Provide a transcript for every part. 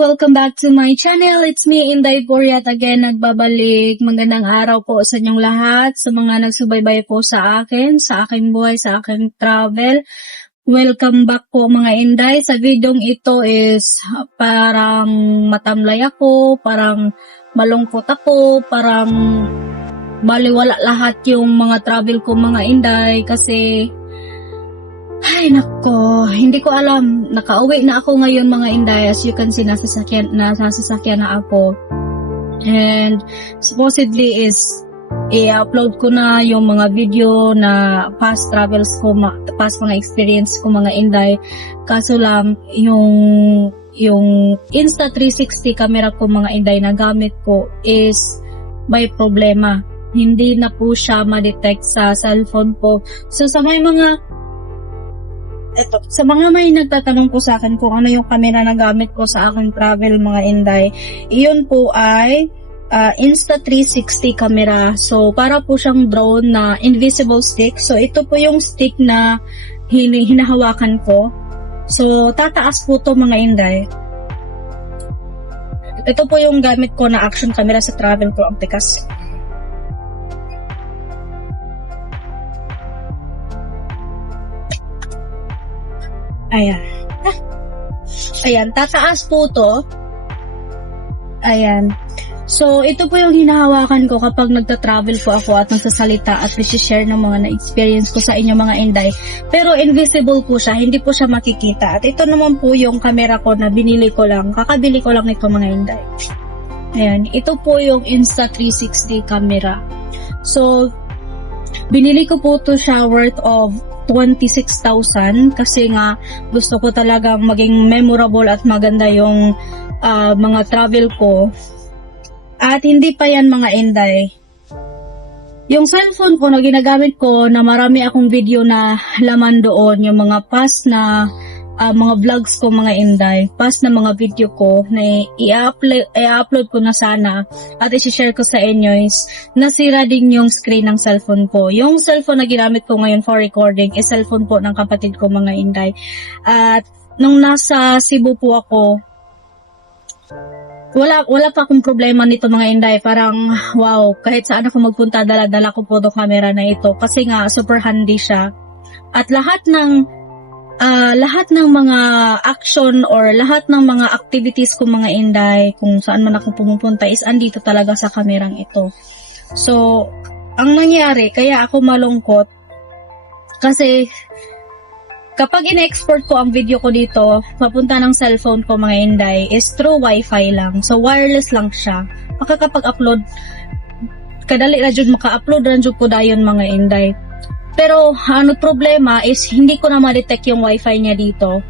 welcome back to my channel. It's me, Inday Poriat again, nagbabalik. Magandang araw po sa inyong lahat, sa mga nagsubaybay po sa akin, sa aking buhay, sa aking travel. Welcome back po mga Inday. Sa videong ito is parang matamlay ako, parang malungkot ako, parang baliwala lahat yung mga travel ko mga Inday kasi ay nako, hindi ko alam. Nakauwi na ako ngayon mga Inday. As you can see, nasa sasakyan na ako. And supposedly is i-upload ko na yung mga video na past travels ko, past mga experience ko mga Inday. Kaso lang, yung Insta360 camera ko mga Inday na gamit ko is may problema. Hindi na po siya ma-detect sa cellphone ko. So sa mga may nagtatanong po sa akin kung ano yung camera na gamit ko sa aking travel mga Inday, iyon po ay Insta360 camera. So para po siyang drone na invisible stick. So ito po yung stick na hinahawakan ko. So tataas po to mga Inday. Ito po yung gamit ko na action camera sa travel ko, ang tikas. Ayan. Ayan, tataas po to. Ayan. So, ito po yung hinahawakan ko kapag nagta-travel po ako at nagsasalita at share ng mga na-experience ko sa inyo mga Inday. Pero invisible po siya, hindi po siya makikita. At ito naman po yung camera ko na binili ko lang. Kakabili ko lang ito mga Inday. Ayan, ito po yung Insta360 camera. So, binili ko po to siya worth of 26,000 kasi nga gusto ko talagang maging memorable at maganda yung mga travel ko. At hindi pa yan mga Inday. Yung cellphone ko na ginagamit ko na marami akong video na laman doon, yung mga past na mga vlogs ko mga Inday, past na mga video ko na i-upload ko na sana at i-share ko sa inyo is nasira din yung screen ng cellphone ko. Yung cellphone na ginamit ko ngayon for recording is cellphone po ng kapatid ko mga Inday. At nung nasa Cebu po ako, wala pa akong problema nito mga Inday. Parang wow, kahit saan ako magpunta, dala-dala ko po itong camera na ito kasi nga super handy siya. At lahat ng mga action or lahat ng mga activities ko mga Inday, kung saan man ako pumupunta is andito talaga sa kamerang ito. So, ang nangyari, kaya ako malungkot kasi kapag in-export ko ang video ko dito, papunta ng cellphone ko mga Inday is through Wi-Fi lang. So, wireless lang siya. Makakapag-upload, kadali na dyan maka-upload na dyan po dayon mga Inday. Pero ano problema is hindi ko na ma-detect yung wifi niya dito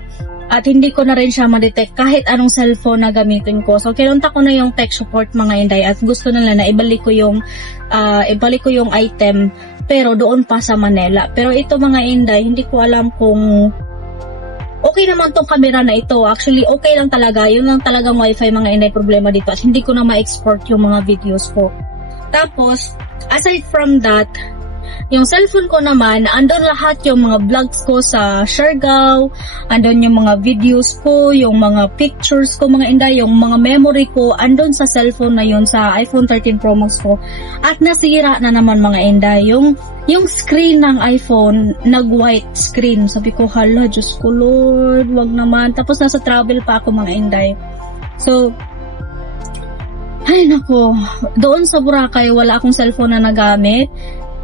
at hindi ko na rin siya ma-detect kahit anong cellphone na gamitin ko. So kinunta ko na yung tech support mga Inday at gusto nila na ibalik ko yung item pero doon pa sa Manila. Pero ito mga Inday, hindi ko alam kung okay naman tong camera na ito. Actually okay lang talaga. Yun lang talagang wifi mga Inday problema dito at hindi ko na ma-export yung mga videos ko. Tapos aside from that, yung cellphone ko naman, andun lahat yung mga vlogs ko sa Siargao, andun yung mga videos ko, yung mga pictures ko mga Inday, yung mga memory ko, andun sa cellphone na yun, sa iPhone 13 Pro Max ko. At nasira na naman mga Inday, yung screen ng iPhone, nag-white screen. Sabi ko, hala, Diyos ko Lord, wag naman. Tapos nasa travel pa ako mga Inday. So, ay nako, doon sa Boracay, wala akong cellphone na nagamit.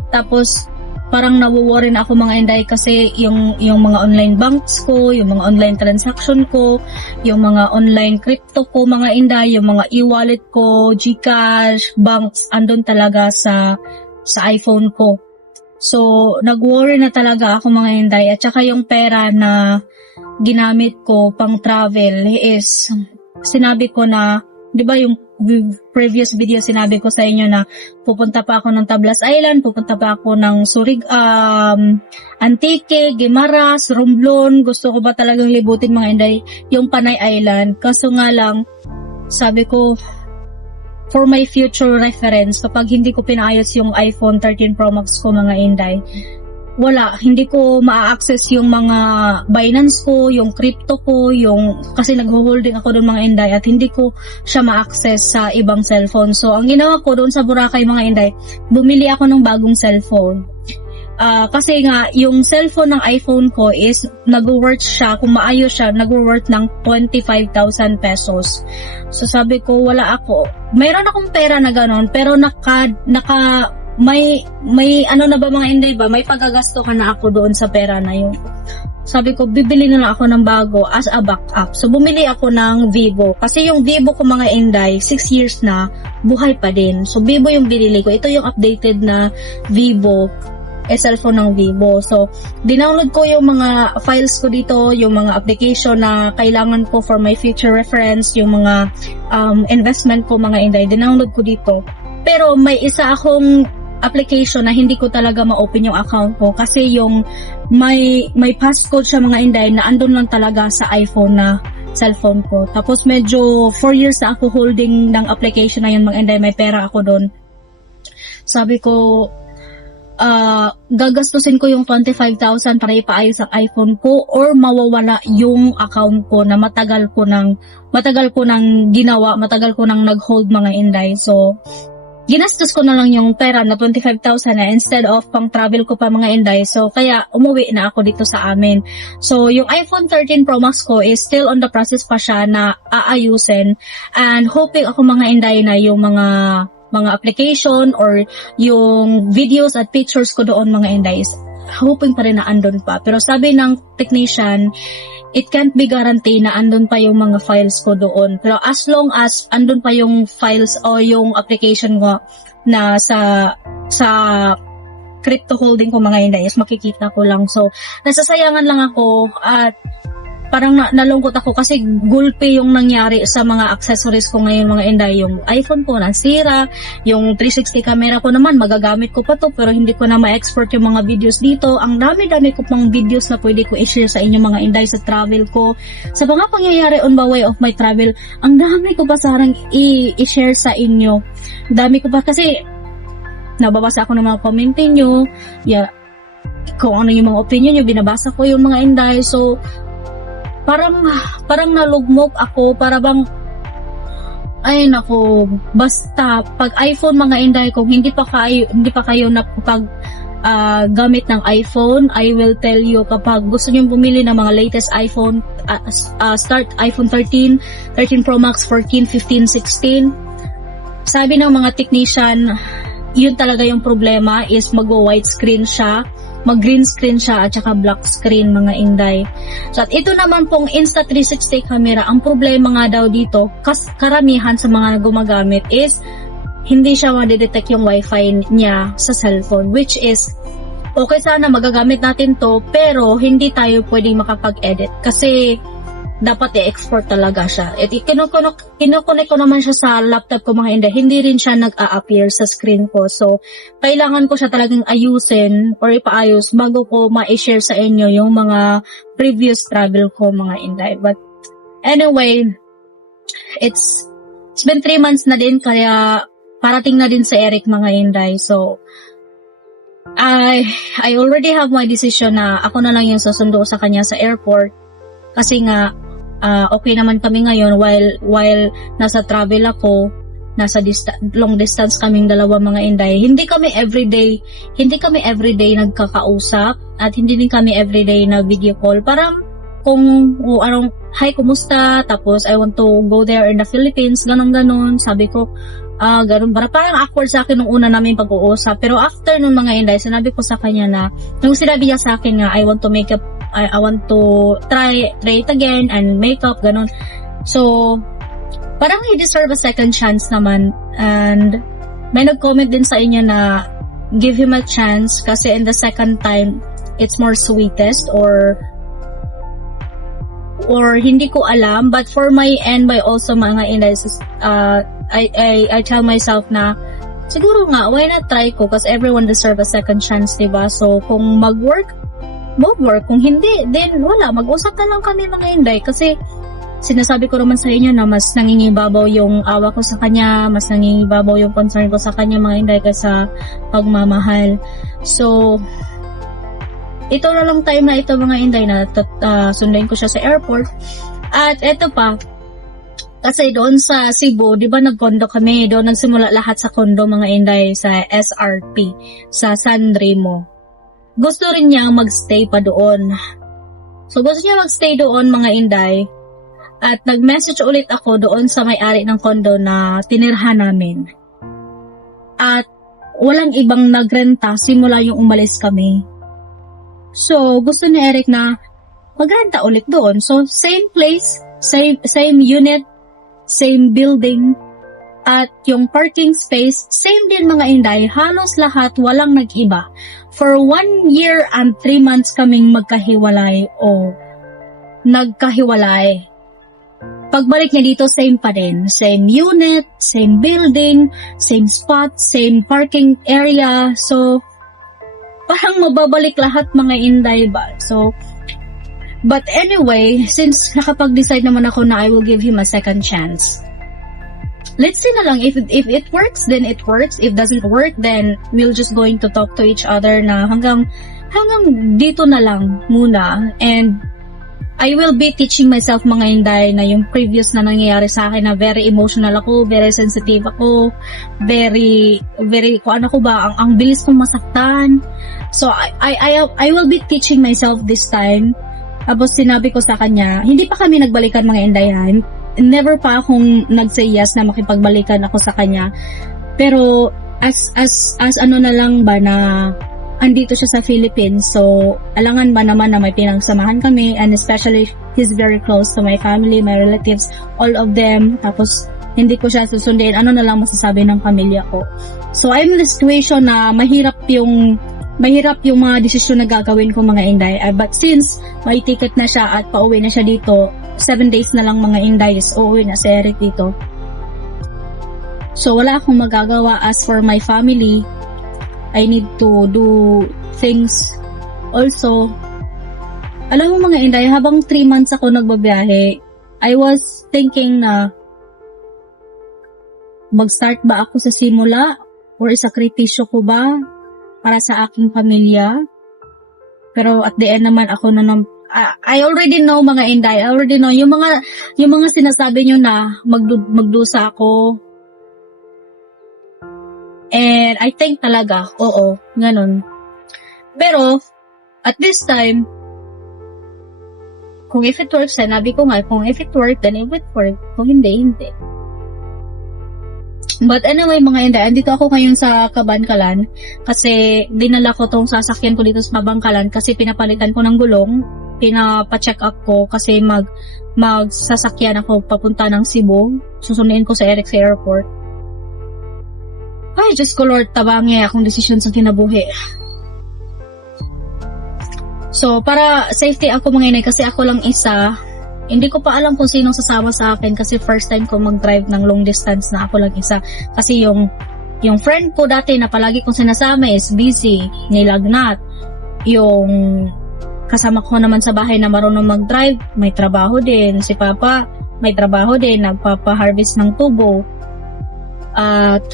Tapos parang nawo-worry na ako mga Inday kasi yung mga online banks ko, yung mga online transaction ko, yung mga online crypto ko mga Inday, yung mga e-wallet ko, GCash, banks, andun talaga sa iPhone ko. So nag-worry na talaga ako mga Inday at saka yung pera na ginamit ko pang travel is sinabi ko na, 'di ba yung previous video sinabi ko sa inyo na pupunta pa ako ng Tablas Island, pupunta pa ako ng Antique, Guimaras, Romblon. Gusto ko ba talagang libutin mga Inday yung Panay Island. Kaso nga lang, sabi ko, for my future reference, kapag hindi ko pinaayos yung iPhone 13 Pro Max ko mga Inday, wala, hindi ko ma-access yung mga Binance ko, yung crypto ko, kasi nag-holding ako doon mga Inday at hindi ko siya ma-access sa ibang cellphone. So, ang ginawa ko doon sa Boracay mga Inday, bumili ako ng bagong cellphone. Kasi nga, yung cellphone ng iPhone ko is nag-worth siya, kung maayos siya, nag-worth ng 25,000 pesos. So, sabi ko, wala ako. Mayroon akong pera na ganon, pero may ano na ba mga Inday ba, may paggagastuhan na ako doon sa pera na yun. Sabi ko, bibili na lang ako ng bago as a backup. So, bumili ako ng Vivo. Kasi yung Vivo ko mga Inday, 6 years na, buhay pa din. So, Vivo yung binili ko. Ito yung updated na Vivo, cellphone ng Vivo. So, dinownload ko yung mga files ko dito, yung mga application na kailangan ko for my future reference, yung mga investment ko mga Inday, dinownload ko dito. Pero may isa akong application na hindi ko talaga ma-open yung account ko kasi yung may passcode siya mga Inday na andun lang talaga sa iPhone na cellphone ko. Tapos medyo 4 years na ako holding ng application na yun mga Inday, may pera ako doon. Sabi ko, gagastusin ko yung 25,000 para ipaayos ang iPhone ko or mawawala yung account ko na matagal ko nang ginawa, matagal ko nang nag-hold mga Inday. So, ginastos ko na lang yung pera na 25,000 na instead of pang travel ko pa mga Inday. So, kaya umuwi na ako dito sa amin. So, yung iPhone 13 Pro Max ko is still on the process pa siya na aayusin. And hoping ako mga Inday na yung mga application or yung videos at pictures ko doon mga Inday is hoping pa rin na andun pa. Pero sabi ng technician, it can't be guaranteed na andun pa yung mga files ko doon. Pero as long as andun pa yung files o yung application ko na sa crypto holding ko mga Inday, is makikita ko lang. So, nasasayangan lang ako at parang nalungkot ako kasi gulpi yung nangyari sa mga accessories ko ngayon mga Inday. Yung iPhone ko nasira, yung 360 camera ko naman magagamit ko pa to pero hindi ko na ma-export yung mga videos dito. Ang dami-dami ko pang videos na pwede ko i-share sa inyo mga Inday sa travel ko. Sa mga pangyayari on the way of my travel, ang dami ko pa sarang i-share sa inyo. Dami ko pa kasi nababasa ako ng mga comment niyo. Yeah, kung ano yung mga opinion niyo, binabasa ko yung mga Inday. So, parang nalugmok ako, para bang ay nako, basta pag iPhone mga Inday, kung hindi pa kayo nakapag gamit ng iPhone, I will tell you, kapag gusto niyo bumili ng mga latest iPhone, start iPhone 13 Pro Max, 14, 15, 16. Sabi ng mga technician, yun talaga yung problema is mag-white screen siya, mag-green screen siya at saka black screen mga Inday. So at ito naman pong Insta360 camera, ang problema nga daw dito, karamihan sa mga gumagamit is hindi siya ma-detect yung wifi niya sa cellphone, which is okay, sana magagamit natin to pero hindi tayo pwedeng makapag-edit kasi dapat i-export talaga siya. At kinukonek ko naman siya sa laptop ko mga Inday, hindi rin siya nag-a-appear sa screen ko. So, kailangan ko siya talagang ayusin or ipaayos bago ko ma-share sa inyo yung mga previous travel ko mga Inday. But anyway, it's been 3 months na din kaya parating na din sa Eric mga Inday. So, I already have my decision na ako na lang yung susundo sa kanya sa airport kasi nga okay naman kami ngayon while nasa travel ako, nasa long distance kaming dalawa mga Inday. Hindi kami everyday nagkakausap at hindi din kami everyday na video call. Parang kung hi, kumusta? Tapos I want to go there in the Philippines, ganon. Sabi ko, ganun. Parang awkward sa akin nung una namin pag-uusap. Pero after nung mga Inday, sinabi ko sa kanya na, nung sinabi niya sa akin nga, I want to try it again and make up, ganun. So, parang he deserve a second chance naman. And may nag-comment din sa inyo na give him a chance kasi in the second time, it's more sweetest or hindi ko alam. But for my end, by also mga Inday, I tell myself na siguro nga, why not try ko? Because everyone deserve a second chance, diba? So, kung mag-work, kung hindi, then wala, mag-usap na lang kami mga Inday. Kasi sinasabi ko naman sa inyo na mas nangingibabaw yung awa ko sa kanya, mas nangingibabaw yung concern ko sa kanya mga Inday kaysa pagmamahal. So, ito na lang time na ito mga Inday na sunduin ko siya sa airport. At ito pa, kasi doon sa Cebu, di ba nag-condo kami, doon nagsimula lahat sa condo mga Inday sa SRP, sa San Remo. Gusto rin niya magstay pa doon. So gusto niya magstay doon mga Inday. At nag-message ulit ako doon sa may-ari ng condo na tinirhan namin. At walang ibang nagrenta simula yung umalis kami. So gusto ni Eric na magrenta ulit doon. So same place, same unit, same building, at yung parking space, same din mga Inday. Halos lahat walang nag-iba. For 1 year and 3 months kaming magkahiwalay o nagkahiwalay. Pagbalik niya dito, same pa din. Same unit, same building, same spot, same parking area. So, parang mababalik lahat mga Inday ba? So, but anyway, since nakapag-decide naman ako na I will give him a second chance. Let's see na lang. If it works, then it works. If doesn't work, then we'll just going to talk to each other na hanggang dito na lang muna. And I will be teaching myself mga Inday na yung previous na nangyayari sa akin na very emotional ako, very sensitive ako, very, kung ano ko ba, ang bilis kong masaktan. So, I will be teaching myself this time. Tapos sinabi ko sa kanya, hindi pa kami nagbalikan mga Inday ha. Never pa akong nag-say yes na makipagbalikan ako sa kanya. Pero, as ano na lang ba na andito siya sa Philippines, so alangan ba naman na may pinagsamahan kami, and especially he's very close to my family, my relatives, all of them. Tapos hindi ko siya susundin, ano na lang masasabi ng pamilya ko. So I'm in the situation na mahirap yung mga desisyon na gagawin ko mga Inday. But since may ticket na siya at pauwi na siya dito, 7 days na lang mga Inday is uuwi na si Eric dito. So wala akong magagawa. As for my family, I need to do things also. Alam mo mga Inday, habang 3 months ako nagbabiyahe, I was thinking na mag-start ba ako sa simula or isakripisyo ko ba para sa aking pamilya. Pero at the end naman ako na I already know mga Inday, I already know yung mga sinasabi nyo na magdusa ako. And I think talaga, oo, ganun. Pero, at this time, kung if it works, sinabi ko nga, kung if it works, then it would work. Kung hindi, hindi. But anyway, mga Inday, andito ako ngayon sa Kabangkalan kasi dinala ko tong sasakyan ko dito sa Kabangkalan kasi pinapalitan ko ng gulong, pinapa-check up ko kasi magsasakyan ako papunta ng Cebu. Susunduin ko sa Eric sa airport. Ay, Diyos ko Lord, tabangi akong desisyon sa kinabuhi. So, para safety ako mga Inay, kasi ako lang isa, hindi ko pa alam kung sinong sasama sa akin kasi first time ko mag-drive ng long distance na ako lang isa. Kasi yung friend ko dati na palagi kong sinasama is busy, nilagnat. Yung kasama ko naman sa bahay na marunong mag-drive, may trabaho din. Si Papa, may trabaho din, nagpapa-harvest ng tubo. At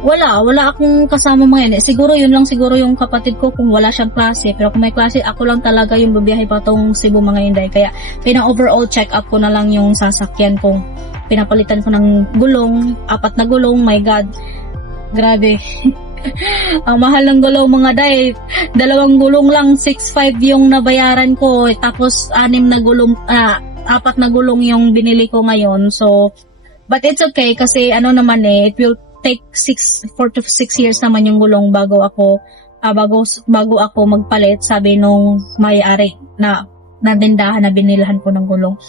wala akong kasama mga yan. Siguro yun lang siguro yung kapatid ko kung wala siyang klase. Pero kung may klase, ako lang talaga yung babiyahe patong Cebu mga Inday. Kaya pina-overall check-up ko na lang yung sasakyan kong pinapalitan ko ng gulong. 4 na gulong, my God. Grabe. Ang mahal ng gulong mga Day. 2 gulong lang, 6.5 yung nabayaran ko. Tapos 4 na gulong yung binili ko ngayon. So, but it's okay kasi ano naman it will take 4 to 6 years naman yung gulong bago ako magpalit, sabi nung may-ari na tindahan na binilhan ko ng gulong.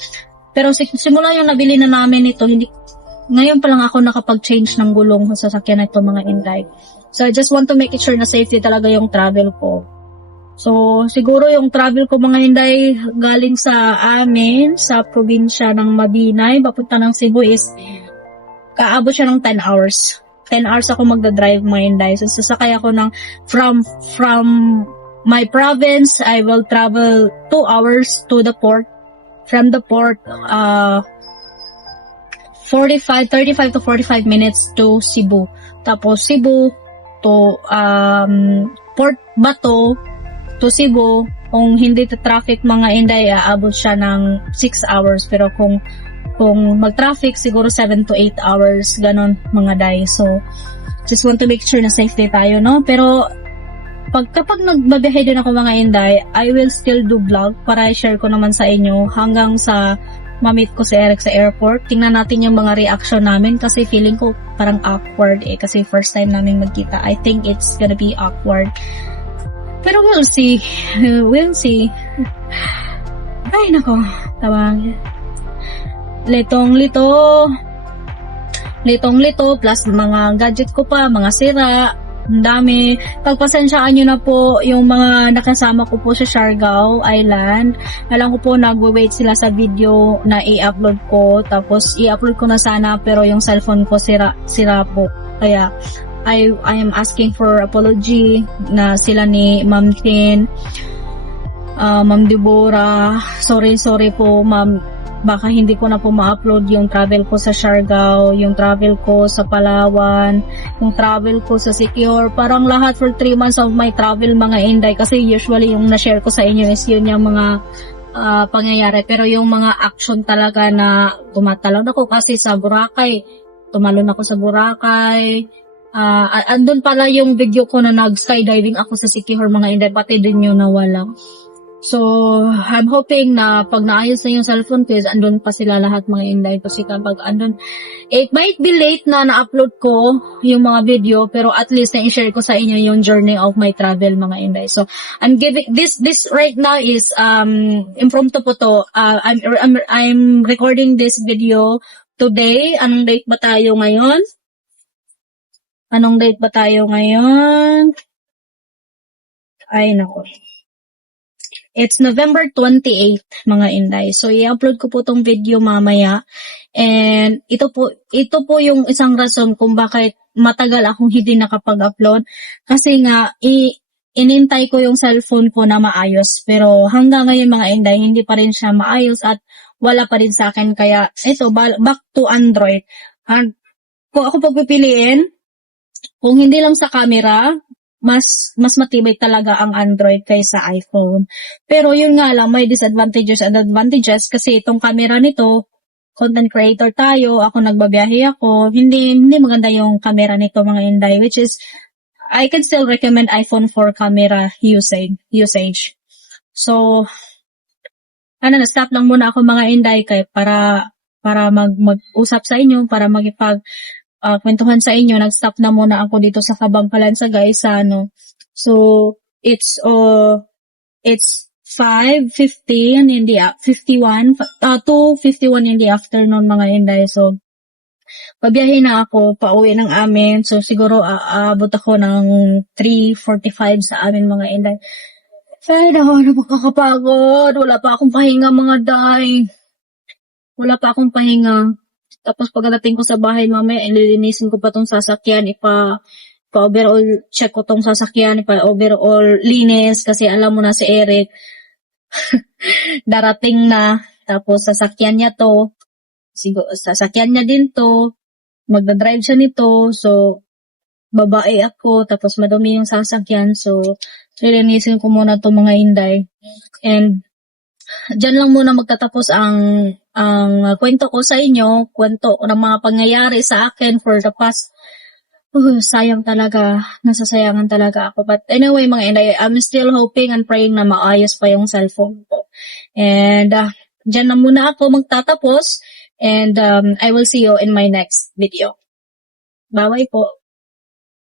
Pero simula yung nabili na namin ito, ngayon pa lang ako nakapag-change ng gulong sa sasakyan na ito mga Inday. So I just want to make it sure na safety talaga yung travel ko. So siguro yung travel ko mga Inday galing sa amin sa probinsya ng Mabinay papunta ng Cebu is kaabot siya ng 10 hours. 10 hours ako magdadrive mga Inday. So, sasakay ako from my province, I will travel 2 hours to the port. From the port, 35 to 45 minutes to Cebu. Tapos Cebu to Port Bato, to Cebu, kung hindi traffic mga Inday, aabot siya ng 6 hours. Pero kung mag-traffic, siguro 7 to 8 hours, ganon mga day. So, just want to make sure na safety tayo, no? Pero, kapag nagbabiyahe din ako mga Inday, I will still do vlog para i-share ko naman sa inyo hanggang sa ma-meet ko si Eric sa airport. Tingnan natin yung mga reaction namin kasi feeling ko parang awkward kasi first time namin magkita. I think it's gonna be awkward. Pero we'll see. We'll see. Ay, nako. Tawag. Litong-lito plus mga gadget ko pa, mga sira. Ang dami. Pagpasensyaan nyo na po yung mga nakasama ko po sa Siargao Island. Alam ko po nagwe-wait sila sa video na i-upload ko. Tapos i-upload ko na sana pero yung cellphone ko sira po. Kaya I am asking for apology na sila ni Ma'am Tin, Ma'am Deborah. Sorry po Ma'am. Baka hindi ko na po ma-upload yung travel ko sa Siargao, yung travel ko sa Palawan, yung travel ko sa Secure. Parang lahat for 3 months of my travel mga Inday. Kasi usually yung na-share ko sa inyo is yun yung mga pangyayari. Pero yung mga action talaga na tumatalon ako kasi sa Boracay. Tumalon ako sa Boracay. Andun pala yung video ko na nag-skydiving ako sa Secure mga Inday. Pati din yun nawala. So, I'm hoping na pag naayos na yung cellphone ko, andun pa sila lahat mga Inday. Kasi kapag andun, it might be late na na-upload ko yung mga video, pero at least na-share ko sa inyo yung journey of my travel mga Inday. So, I'm giving, this right now is, impromptu po to. I'm recording this video today. Anong date ba tayo ngayon? Ay, nako. It's November 28, mga Inday. So, i-upload ko po tong video mamaya. And ito po yung isang rason kung bakit matagal akong hindi nakapag-upload. Kasi nga, inintay ko yung cellphone ko na maayos. Pero hanggang ngayon mga Inday, hindi pa rin siya maayos at wala pa rin sa akin. Kaya, ito, back to Android. Kung ako pagpipiliin, kung hindi lang sa camera, mas matibay talaga ang Android kaysa iPhone. Pero yun nga lang, may disadvantages and advantages kasi itong camera nito, content creator tayo, ako nagbabiyahe ako, hindi maganda yung camera nito mga Inday, which is, I can still recommend iPhone for camera usage. So, na-stop lang muna ako mga Inday kaya para mag-usap sa inyo, para kwentuhan sa inyo, nag-stop na muna ako dito sa Kabangkalan sa guys, So, it's 5:50 in the 2:51 in the afternoon mga Inday. So, pabiyahe na ako, pauwi ng amin. So, siguro aabot ako ng 3:45 sa amin mga Inday. Ay, na makakapagod. Wala pa akong pahinga mga day. Tapos pagdating ko sa bahay mamaya, ililinisin ko pa tong sasakyan, overall check ko tong sasakyan, overall linis, kasi alam mo na si Eric, darating na, tapos sasakyan niya din to, magdadrive siya nito, so, babae ako, tapos madumi yung sasakyan, so, lilinisin ko muna to mga Inday. And, dyan lang muna magtatapos ang kwento ko sa inyo, kwento ng mga pangyayari sa akin for the past, nasasayangan talaga ako. But anyway mga Inday, I'm still hoping and praying na maayos pa yung cellphone ko. And dyan na muna ako magtatapos and I will see you in my next video. Bye-bye po.